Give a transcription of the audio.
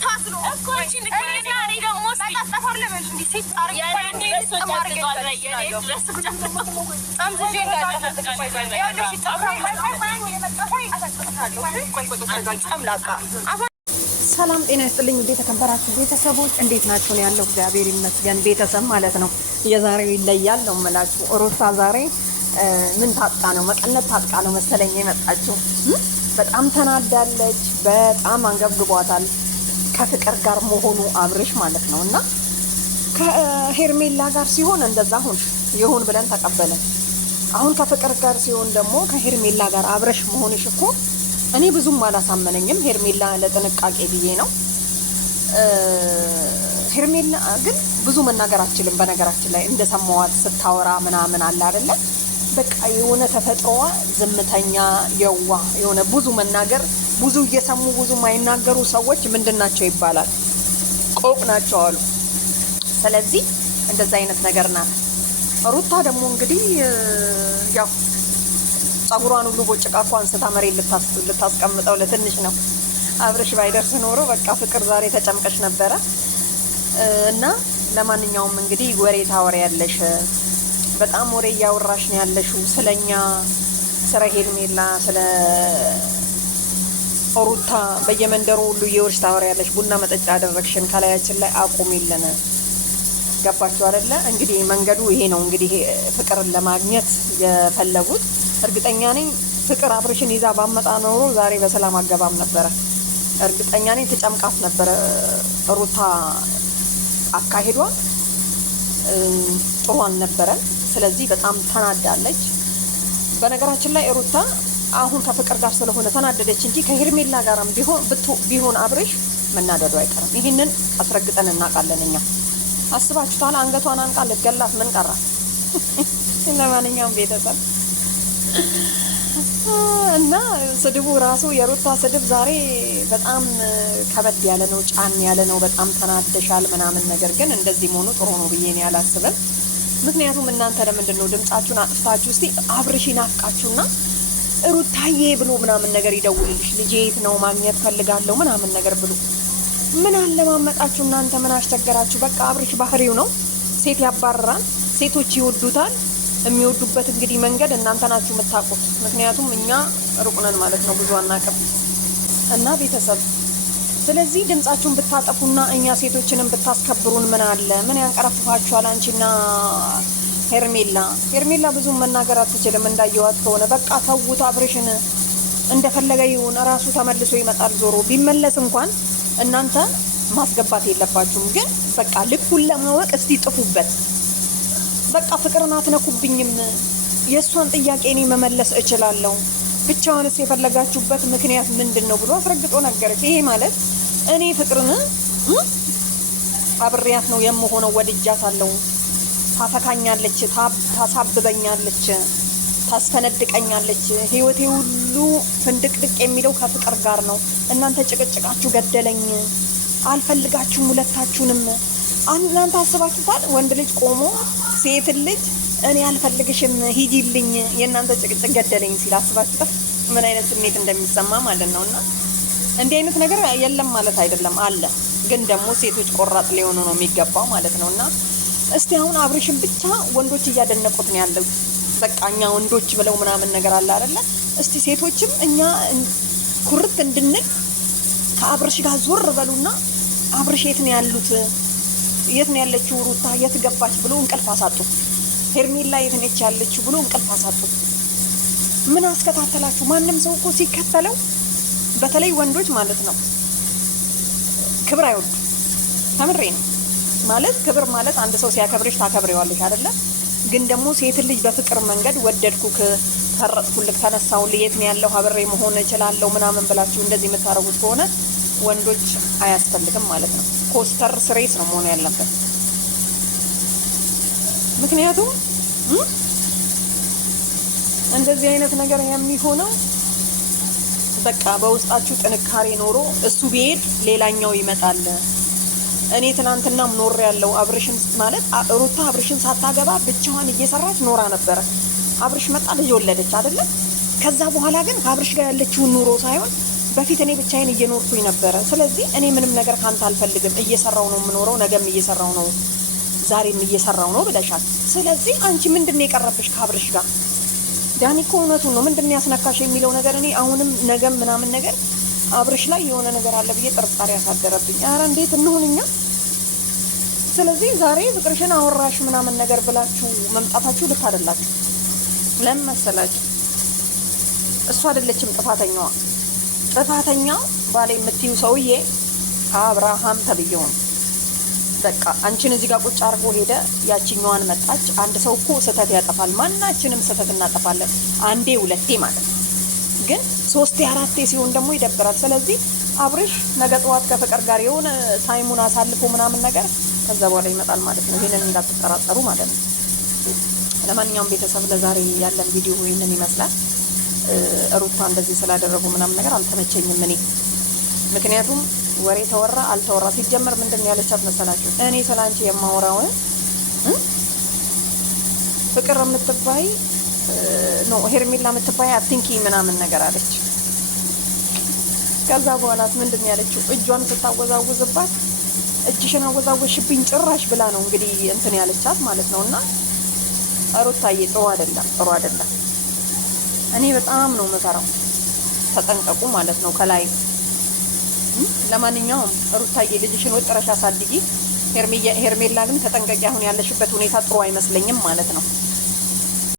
ታስሎ እኮ እቺ ንገሪና እኔ ደግሞ ታጣጣፈር ለምን እንዴ ሴት አርግ ሰላም ጤና ይስጥልኝ። እንዴት ተከበራችሁ ቤተሰቦች እንዴት ናችሁ? ነው ያለው እግዚአብሔር ይመስገን። ቤተሰብ ማለት ነው የዛሬው ይለያል ነው የምላችሁ። ሩታ ዛሬ ምን ታጥቃ ነው? መቀነት ታጥቃ ነው መሰለኝ የመጣችው። በጣም ተናዳለች። በጣም አንገብግቧታል ከፍቅር ጋር መሆኑ አብርሽ ማለት ነው። እና ከሄርሜላ ጋር ሲሆን እንደዛ ይሁን ብለን ተቀበለን። አሁን ከፍቅር ጋር ሲሆን ደግሞ ከሄርሜላ ጋር አብርሽ መሆንሽ እኮ እኔ ብዙም አላሳመነኝም። ሄርሜላ ለጥንቃቄ ብዬ ነው። ሄርሜላ ግን ብዙ መናገር አትችልም። በነገራችን ላይ እንደሰማዋት ስታወራ ምናምን አለ አይደለ? በቃ የሆነ ተፈጥሮዋ ዝምተኛ፣ የዋ የሆነ ብዙ መናገር ብዙ እየሰሙ ብዙ ማይናገሩ ሰዎች ምንድናቸው ይባላል? ቆቅ ናቸው አሉ። ስለዚህ እንደዛ አይነት ነገር ናት። ሩታ ደግሞ እንግዲህ ያው ጸጉሯን ሁሉ ቦጭቃ እኮ አንስታ መሬት ልታስቀምጠው ለትንሽ ነው። አብርሽ ባይደርስ ኖሮ በቃ ፍቅር ዛሬ ተጨምቀሽ ነበረ። እና ለማንኛውም እንግዲህ ወሬ ታወሪያለሽ፣ በጣም ወሬ እያወራሽ ነው ያለሽው ስለኛ፣ ስለ ሄርሜላ፣ ስለ ሩታ በየመንደሩ ሁሉ እየወርሽ ታወሪያለሽ። ቡና መጠጫ አደረግሽን፣ ከላያችን ላይ አቁሚልን። ገባችሁ አይደለ? እንግዲህ መንገዱ ይሄ ነው። እንግዲህ ፍቅርን ለማግኘት የፈለጉት እርግጠኛ ነኝ ፍቅር አብርሽን ይዛ ባመጣ ኖሮ ዛሬ በሰላም አገባም ነበረ። እርግጠኛ ነኝ ተጨምቃት ነበረ። ሩታ አካሄዷ ጥሩ አልነበረም። ስለዚህ በጣም ተናዳለች። በነገራችን ላይ ሩታ አሁን ከፍቅር ጋር ስለሆነ ተናደደች እንጂ ከሄርሜላ ጋርም ቢሆን አብርሽ መናደዱ አይቀርም። ይህንን አስረግጠን እናውቃለን እኛ። አስባችሁታል? አንገቷን አንቃ ልትገላት ምን ቀራ? ለማንኛውም ቤተሰብ እና ስድቡ ራሱ የሩታ ስድብ ዛሬ በጣም ከበድ ያለ ነው፣ ጫን ያለ ነው። በጣም ተናደሻል ምናምን። ነገር ግን እንደዚህ መሆኑ ጥሩ ነው ብዬ ነው ያላስብም። ምክንያቱም እናንተ ለምንድን ነው ድምጻችሁን አጥፍታችሁ እስቲ አብርሽ ናፍቃችሁና ሩታዬ ብሎ ምናምን ነገር ይደውልልሽ፣ ልጄ የት ነው ማግኘት ፈልጋለሁ ምናምን ነገር ብሎ ምን አለማመጣችሁ እናንተ? ምን አስቸገራችሁ? በቃ አብርሽ ባህሪው ነው። ሴት ያባርራል፣ ሴቶች ይወዱታል። የሚወዱበት እንግዲህ መንገድ እናንተ ናችሁ የምታውቁት። ምክንያቱም እኛ ሩቅ ነን ማለት ነው፣ ብዙ አናውቅም። እና ቤተሰብ ስለዚህ ድምጻችሁን ብታጠፉና እኛ ሴቶችንም ብታስከብሩን ምን አለ? ምን ያንቀረፍፋችኋል? አንቺና ሄርሜላ ብዙ መናገር አትችልም እንዳየዋት ከሆነ። በቃ ተውት፣ አብርሽን እንደፈለገ ይሁን፣ እራሱ ተመልሶ ይመጣል። ዞሮ ቢመለስ እንኳን እናንተ ማስገባት የለባችሁም። ግን በቃ ልኩን ለማወቅ እስቲ ጥፉበት። በቃ ፍቅርን አትነኩብኝም፣ የእሷን ጥያቄ እኔ መመለስ እችላለሁ፣ ብቻውንስ የፈለጋችሁበት ምክንያት ምንድን ነው ብሎ አስረግጦ ነገረች። ይሄ ማለት እኔ ፍቅርን አብሬያት ነው የምሆነው፣ ወድጃታለሁ፣ ታፈካኛለች፣ ታሳብበኛለች፣ ታስፈነድቀኛለች፣ ህይወቴ ሁሉ ፍንድቅድቅ የሚለው ከፍቅር ጋር ነው። እናንተ ጭቅጭቃችሁ ገደለኝ፣ አልፈልጋችሁም ሁለታችሁንም። እናንተ አስባችሁታል? ወንድ ልጅ ቆሞ ሴት ልጅ እኔ አልፈልግሽም ሂጂልኝ፣ የእናንተ ጭቅጭቅ ገደለኝ ሲል አስባችሁታል? ምን አይነት ስሜት እንደሚሰማ ማለት ነው። እና እንዲህ አይነት ነገር የለም ማለት አይደለም፣ አለ። ግን ደግሞ ሴቶች ቆራጥ ሊሆኑ ነው የሚገባው ማለት ነው። እና እስቲ አሁን አብርሽን ብቻ ወንዶች እያደነቁት ነው ያለው። በቃ እኛ ወንዶች ብለው ምናምን ነገር አለ አይደለ? እስቲ ሴቶችም እኛ ኩርት እንድንል ከአብርሽ ጋር ዞር በሉና አብርሽ የት ነው ያሉት? የት ነው ያለችው ሩታ? የት ገባች ብሎ እንቅልፍ አሳጡት። ሄርሜላ የት ነች ያለችው ብሎ እንቅልፍ አሳጡት። ምን አስከታተላችሁ? ማንም ሰው እኮ ሲከተለው፣ በተለይ ወንዶች ማለት ነው ክብር አይወዱ። ከምሬ ነው ማለት ክብር ማለት አንድ ሰው ሲያከብርሽ ታከብሬዋለሽ አይደለ? ግን ደግሞ ሴት ልጅ በፍቅር መንገድ ወደድኩክ፣ ተረጥኩልክ፣ ተነሳውልህ፣ የት ነው ያለው አብሬ መሆን እችላለሁ ምናምን ብላችሁ እንደዚህ የምታረጉት ከሆነ ወንዶች አያስፈልግም ማለት ነው። ኮስተር ስሬስ ነው መሆን ያለበት። ምክንያቱም እንደዚህ አይነት ነገር የሚሆነው በቃ በውስጣችሁ ጥንካሬ ኖሮ እሱ ቢሄድ ሌላኛው ይመጣል። እኔ ትናንትናም ኖር ያለው አብርሽን ማለት ሩታ አብርሽን ሳታገባ ብቻዋን እየሰራች ኖራ ነበረ። አብርሽ መጣ፣ ልጅ ወለደች አይደለ? ከዛ በኋላ ግን ከአብርሽ ጋር ያለችውን ኑሮ ሳይሆን በፊት እኔ ብቻዬን እየኖርኩኝ ነበረ። ስለዚህ እኔ ምንም ነገር ካንተ አልፈልግም፣ እየሰራው ነው የምኖረው፣ ነገም እየሰራው ነው፣ ዛሬም እየሰራው ነው ብለሻል። ስለዚህ አንቺ ምንድነው የቀረብሽ ከአብርሽ ጋር? ዳኒ እኮ እውነቱን ነው። ምንድነው ያስነካሽ የሚለው ነገር እኔ አሁንም ነገም ምናምን ነገር አብርሽ ላይ የሆነ ነገር አለ ብዬ ጥርጣሬ ያሳደረብኝ። ኧረ እንዴት እንሁን እኛ? ስለዚህ ዛሬ ፍቅርሽን አወራሽ ምናምን ነገር ብላችሁ መምጣታችሁ ልክ አይደላችሁ። ለምን መሰላችሁ? እሱ አይደለችም ጥፋተኛዋ። ጥፋተኛው ባሌ የምትዩ ሰውዬ አብርሃም ተብዬው ነው። በቃ አንቺን እዚህ ጋር ቁጭ አድርጎ ሄደ፣ ያቺኛዋን መጣች። አንድ ሰው እኮ ስህተት ያጠፋል። ማናችንም ስህተት እናጠፋለን፣ አንዴ ሁለቴ ማለት ነው። ግን 3 4 ሲሆን ደግሞ ይደብራል። ስለዚህ አብርሽ ነገ ጠዋት ከፍቅር ጋር የሆነ ታይሙን አሳልፎ ምናምን ነገር ከዛ በኋላ ይመጣል ማለት ነው። ይሄንን እንዳትጠራጠሩ ማለት ነው። ለማንኛውም ቤተሰብ ለዛሬ ያለን ቪዲዮ ይሄንን ይመስላል። ሩታ እንደዚህ ስላደረጉ ምናምን ነገር አልተመቸኝም እኔ። ምክንያቱም ወሬ ተወራ አልተወራ ሲጀመር ምንድን ያለቻት መሰላችሁ? እኔ ስላንቺ የማወራው ፍቅር የምትባይ ኖ ሄርሜላ የምትባይ አትንኪ ምናምን ነገር አለች። ከዛ በኋላስ ምንድን ያለችው? እጇን ስታወዛውዝባት እጅሽን አወዛወዝሽብኝ ጭራሽ ብላ ነው እንግዲህ እንትን ያለቻት ማለት ነው። እና ሩታዬ ጥሩ አይደለም፣ ጥሩ አይደለም። እኔ በጣም ነው መፈራው። ተጠንቀቁ ማለት ነው ከላይ። ለማንኛውም ሩታዬ ልጅሽን ወጥረሽ አሳድጊ። ሄርሜላ ግን ተጠንቀቂ። አሁን ያለሽበት ሁኔታ ጥሩ አይመስለኝም ማለት ነው።